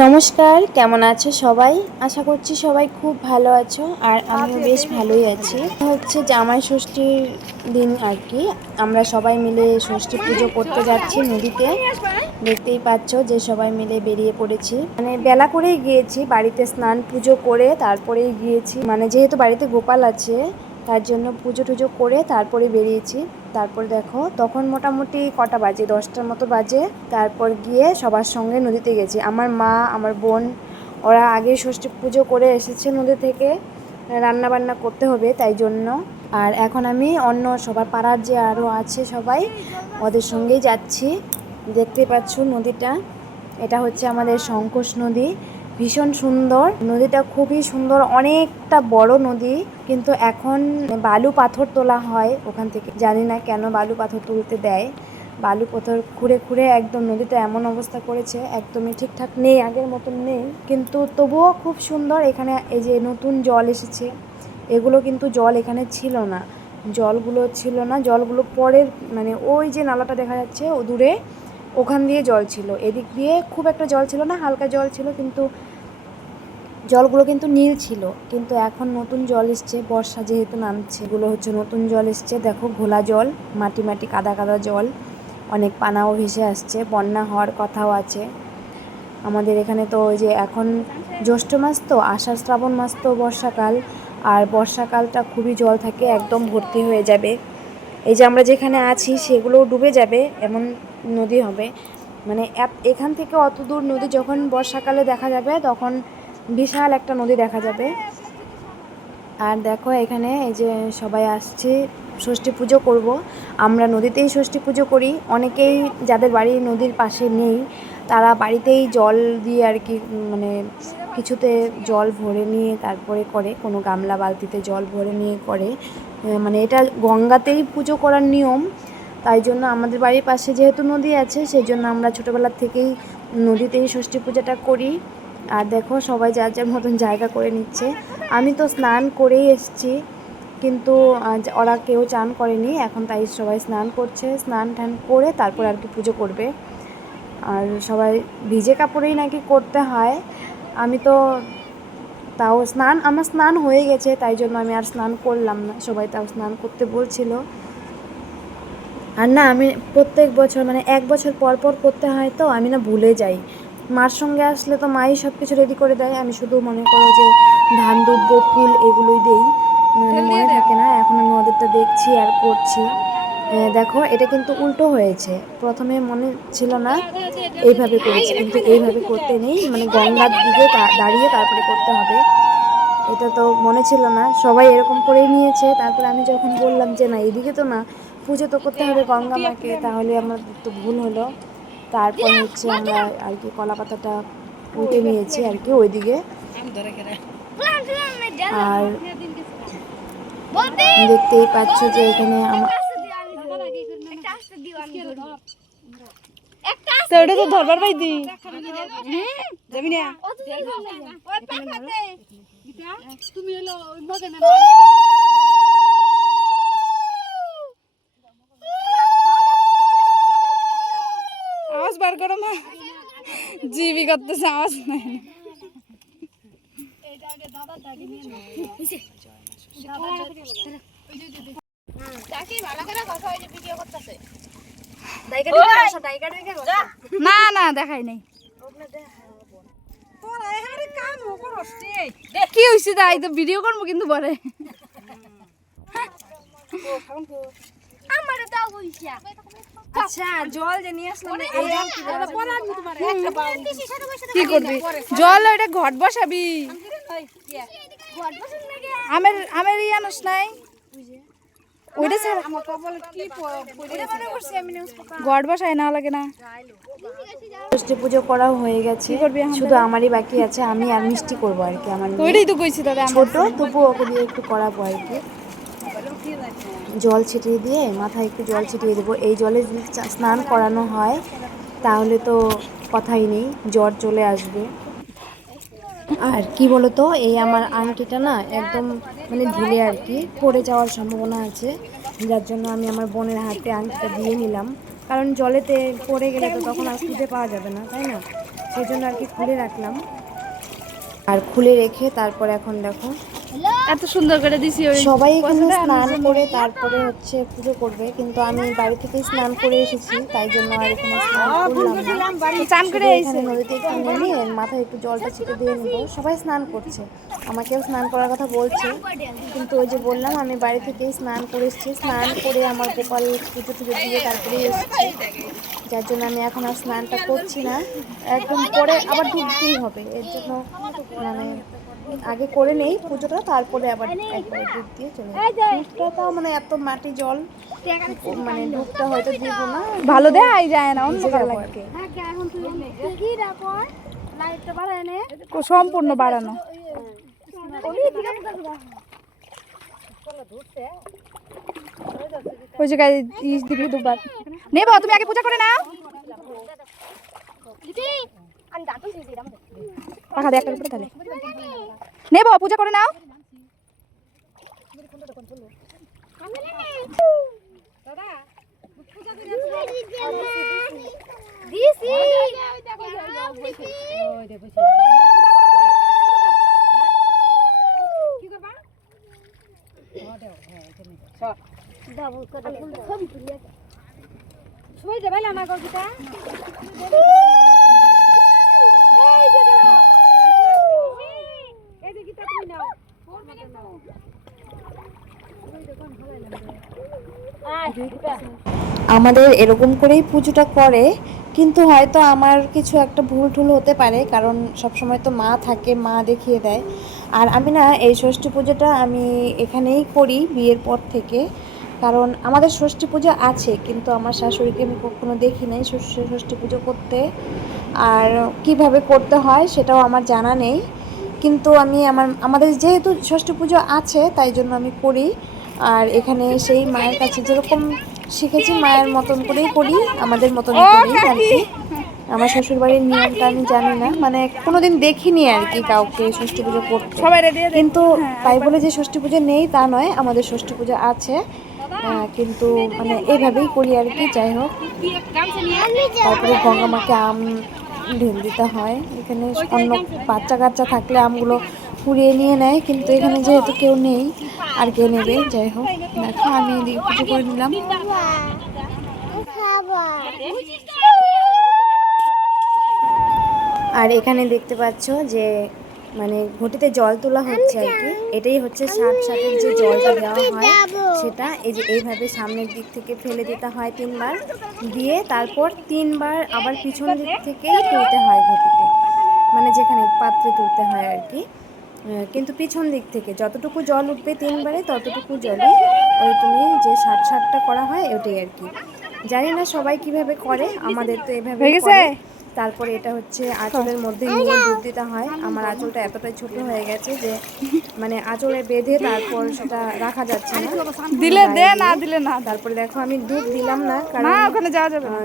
নমস্কার, কেমন আছো সবাই? আশা করছি সবাই খুব ভালো আছো আর আমিও বেশ ভালোই আছি। হচ্ছে জামাই ষষ্ঠীর দিন আর কি, আমরা সবাই মিলে ষষ্ঠী পুজো করতে যাচ্ছি নদীতে। দেখতেই পাচ্ছ যে সবাই মিলে বেরিয়ে পড়েছি, মানে বেলা করেই গিয়েছি, বাড়িতে স্নান পুজো করে তারপরেই গিয়েছি, মানে যেহেতু বাড়িতে গোপাল আছে তার জন্য পুজো টুজো করে তারপরে বেরিয়েছি। তারপর দেখো তখন মোটামুটি কটা বাজে, 10টার মতো বাজে। তারপর গিয়ে সবার সঙ্গে নদীতে গেছি। আমার মা, আমার বোন ওরা আগে ষষ্ঠী পুজো করে এসেছে নদী থেকে, রান্না বান্না করতে হবে তাই জন্য। আর এখন আমি অন্য সবার পাড়ার যে আরও আছে সবাই ওদের সঙ্গেই যাচ্ছি। দেখতে পাচ্ছ নদীটা, এটা হচ্ছে আমাদের শঙ্কোষ নদী। ভীষণ সুন্দর নদীটা, খুবই সুন্দর, অনেকটা বড় নদী। কিন্তু এখন বালু পাথর তোলা হয় ওখান থেকে, জানি না কেন বালু পাথর তুলতে দেয়। বালু পাথর খুঁড়ে খুঁড়ে একদম নদীটা এমন অবস্থা করেছে, একদমই ঠিকঠাক নেই, আগের মতন নেই। কিন্তু তবুও খুব সুন্দর। এখানে এই যে নতুন জল এসেছে, এগুলো কিন্তু জল এখানে ছিল না, জলগুলো পরের, মানে ওই যে নালাটা দেখা যাচ্ছে ও দূরে, ওখান দিয়ে জল ছিল। এদিক দিয়ে খুব একটা জল ছিল না, হালকা জল ছিল, কিন্তু জলগুলো কিন্তু নীল ছিল। কিন্তু এখন নতুন জল এসছে, বর্ষা যেহেতু নামছে, এগুলো হচ্ছে নতুন জল এসছে। দেখো ঘোলা জল, মাটি মাটি কাদা কাদা জল, অনেক পানাও ভেসে আসছে, বন্যা হওয়ার কথাও আছে আমাদের এখানে। তো ওই যে এখন জ্যৈষ্ঠ মাস, তো আষাঢ় শ্রাবণ মাস তো বর্ষাকাল, আর বর্ষাকালটা খুবই জল থাকে, একদম ভর্তি হয়ে যাবে। এই যে আমরা যেখানে আছি সেগুলোও ডুবে যাবে, এমন নদী হবে। মানে এখান থেকে অত দূর নদী যখন বর্ষাকালে দেখা যাবে তখন বিশাল একটা নদী দেখা যাবে। আর দেখো এখানে এই যে সবাই আসছে ষষ্ঠী পুজো করব। আমরা নদীতেই ষষ্ঠী পুজো করি। অনেকেই যাদের বাড়ি নদীর পাশে নেই তারা বাড়িতেই জল দিয়ে আর কি, মানে কিছুতে জল ভরে নিয়ে তারপরে করে, কোনো গামলা বালতিতে জল ভরে নিয়ে করে। মানে এটা গঙ্গাতেই পুজো করার নিয়ম, তাই জন্য আমাদের বাড়ির পাশে যেহেতু নদী আছে সেই জন্য আমরা ছোটোবেলার থেকেই নদীতেই ষষ্ঠী পূজাটা করি। আর দেখো সবাই যার যার মতন জায়গা করে নিচ্ছে। আমি তো স্নান করেই এসেছি, কিন্তু ওরা কেউ চান করেনি এখন, তাই সবাই স্নান করছে। স্নান টান করে তারপর আর কি পুজো করবে। আর সবাই ভিজে কাপড়েই নাকি করতে হয়। আমি তো তাও আমার স্নান হয়ে গেছে, তাই জন্য আমি আর স্নান করলাম না, সবাই তাও স্নান করতে বলছিল। আর না, আমি প্রত্যেক বছর মানে 1 বছর পর পর করতে হয়, তো আমি না ভুলে যাই। মার সঙ্গে আসলে তো মাই সব কিছু রেডি করে দেয়, আমি শুধু মনে করো যে ধান দুব্ব ফুল এগুলোই দেই, মনে থাকে না। এখন আমি ওদেরটা দেখছি আর করছি। দেখো এটা কিন্তু উল্টো হয়েছে, প্রথমে মনে ছিল না, এইভাবে করেছি, কিন্তু এইভাবে করতে নেই, মানে গঙ্গার দিকে দাঁড়িয়ে তারপরে করতে হবে। এটা তো মনে ছিল না, সবাই এরকম করেই নিয়েছে। তারপরে আমি যখন বললাম যে না এদিকে তো না, পুজো তো করতে হবে গঙ্গা মাকে, তাহলে আমার তো ভুল হলো। তারপর হচ্ছে আমরা আর কি কলা পাতাটা উল্টে নিয়েছি আর কি ওইদিকে। আর দেখতেই পাচ্ছ যে এখানে ওটা তো ধরবার পাই দি যাবি না তুমি হলো আওয়াজ বার করো না, জিবি করতেছে, আওয়াজ নাই। না না দেখাই নাই, কি হয়েছে তাই তো ভিডিও করবো কিন্তু পরে। আচ্ছা জল যে নিয়ে আসলাম, কি করবি জল, ওইটা ঘট বসাবি, আমের আনস নাই ওইটা ছাড়া ঘট বসাই না লাগে না। ষষ্ঠী পুজো করাও হয়ে গেছে, শুধু আমারই বাকি আছে, আমি আর মিষ্টি করবো আর কি। আমার ওইটাই তো কইছি দাদা, ছোট, তবু ওকে দিয়ে একটু করাবো আর কি। জল ছিটিয়ে দিয়ে মাথায় একটু জল ছিটিয়ে দেবো। এই জলে যদি স্নান করানো হয় তাহলে তো কথাই নেই, জ্বর চলে আসবে। আর কি বলতো, এই আমার আংটিটা না একদম মানে ঢিলে আর কি, পড়ে যাওয়ার সম্ভাবনা আছে, যার জন্য আমি আমার বোনের হাতে আংটিটা দিয়ে নিলাম। কারণ জলেতে পড়ে গেলে তো তখন আর খুঁজে পাওয়া যাবে না, তাই না? সেই জন্য আর কি খুলে রাখলাম। আর খুলে রেখে তারপর এখন দেখো এত সুন্দর করে দিছি ওই সবাই এখানে স্নান করে তারপরে হচ্ছে পুজো করবে, কিন্তু আমি বাড়ি থেকে স্নান করে এসেছি, তাই জন্য আর এখানে স্নান করলাম না। চান করে শুধু এখানে নদীতে একটু নেমে মাথায় একটু জলটা ছিটে দিয়ে নেবো। সবাই স্নান করছে, আমাকেও স্নান করার কথা বলছে, কিন্তু ওই যে বললাম আমি বাড়ি থেকেই স্নান করে এসেছি। স্নান করে আমার গোপাল পুজো টুজো দিয়ে তারপরে এসেছি, যার জন্য আমি এখন আর স্নানটা করছি না। একদম পরে আবার ঢুকতেই হবে, এর জন্য মানে আগে করে নেই পুজোটা, তারপরে আবার একবারে ডুব দিয়ে চলে ডুবটা মানে এত মাটি জল মানে ডুবটা হয়তো দিব না, ভালো দেখাই যায় না, অন্য ভিজে কালার যাবো আর লাগে কি। সম্পূর্ণ বাড়ানো। ওই জায়গায় দিবি দুবার নেব, তুমি আগে পূজা করে নাও। পাখা দিয়ে একটা উপরে তাহলে নেব, পূজা করে নাও। আমাদের এরকম করেই পুজোটা করে, কিন্তু হয়তো আমার কিছু একটা ভুল টুল হতে পারে, কারণ সবসময় তো মা থাকে, মা দেখিয়ে দেয়। আর আমি না এই ষষ্ঠী পুজোটা আমি এখানেই করি বিয়ের পর থেকে, কারণ আমাদের ষষ্ঠী পুজো আছে, কিন্তু আমার শাশুড়িকে আমি কখনো দেখি নাই ষষ্ঠী পুজো করতে, আর কিভাবে করতে হয় সেটাও আমার জানা নেই। কিন্তু আমি আমাদের যেহেতু ষষ্ঠী পুজো আছে তাই জন্য আমি করি। আর এখানে সেই মায়ের কাছে যেরকম শিখেছি মায়ের মতন করেই করি, আমাদের মতনই করি আর কি। আমার শ্বশুরবাড়ির নিয়মটা আমি জানি না, মানে কোনোদিন দেখিনি আর কি কাউকে ষষ্ঠী পুজো করতে, কিন্তু তাই বলে যে ষষ্ঠী পুজো নেই তা নয়, আমাদের ষষ্ঠী পুজো আছে, কিন্তু মানে এইভাবেই করি আর কি। যাই হোক, তারপরে গঙ্গা মাকে আম ঢেল দিতে হয়। এখানে অন্য বাচ্চা কাচ্চা থাকলে আমগুলো কুড়িয়ে নিয়ে নেয়, কিন্তু এখানে যেহেতু কেউ নেই আর কে নেবে। যাই হোক, দেখো আমি এদিকে পুজো করে নিলাম। আর এখানে দেখতে পাচ্ছ যে মানে ঘটিতে জল তোলা হচ্ছে আর কি, এটাই হচ্ছে ষাটের যে জলটা দেওয়া হয় সেটা। এই যে এইভাবে সামনের দিক থেকে ফেলে দিতে হয় 3 বার, দিয়ে তারপর 3 বার আবার পিছন দিক থেকেই তুলতে হয় ঘটিতে, মানে যেখানে পাত্রে তুলতে হয় আর কি। কিন্তু পিছন দিক থেকে যতটুকু জল উঠবে 3 বারে ততটুকু জলে ওই তুমি যে ষাটটা করা হয় ওটাই আর কি। জানি না সবাই কিভাবে করে, আমাদের তো এভাবে করে। তারপরে এটা হচ্ছে আঁচলের মধ্যে নিয়ে ডুব দিতে হয়। আমার আঁচলটা এতটাই ছোট হয়ে গেছে যে মানে আঁচলে বেঁধে তারপর সেটা রাখা যাচ্ছে না, দিলে দে না দিলে না। তারপরে দেখো আমি ডুব দিলাম না, কারণ ওখানে যাওয়া যাবে না।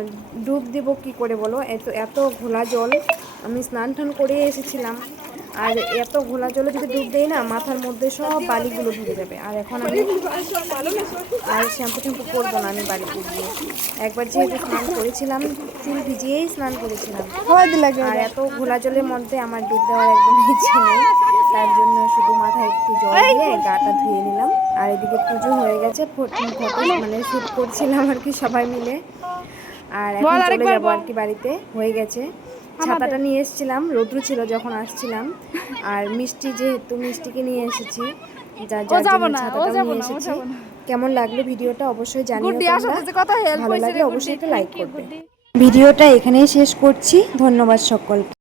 ডুব দিব কি করে বলো, এত ঘোলা জল, আমি স্নান টান করে এসেছিলাম, আর এত ঘোলা জলে যদি ডুব দেই না মাথার মধ্যে সব বালিগুলো ঢুকে যাবে। আর এখন আমি আর শ্যাম্পু ট্যাম্পু করবো না, আমি বাড়িতে গিয়ে একবার যেহেতু স্নান করেছিলাম চুল ভিজিয়েই স্নান করেছিলাম, আর এত ঘোলা জলের মধ্যে আমার ডুব দেওয়ার একদম ইচ্ছে নেই, তার জন্য শুধু মাথায় একটু জল দিয়ে গাটা ধুয়ে নিলাম। আর এদিকে পুজো হয়ে গেছে, ফটো মানে শ্যুট করছিলাম আর কি সবাই মিলে। আর এখন চলে যাবো আর কি বাড়িতে, হয়ে গেছে। ছাতাটা নিয়ে এসেছিলাম, রৌদ্র ছিল যখন আসছিলাম, আর মিষ্টি যেহেতু মিষ্টিকে নিয়ে এসেছি, যার জন্য ছাতাটা নিয়ে এসেছি। কেমন লাগলো ভিডিওটা অবশ্যই জানিও তোমরা, ভালো লাগলে অবশ্যই একটা লাইক করবে। ভিডিওটা এখানেই শেষ করছি, ধন্যবাদ সকলকে।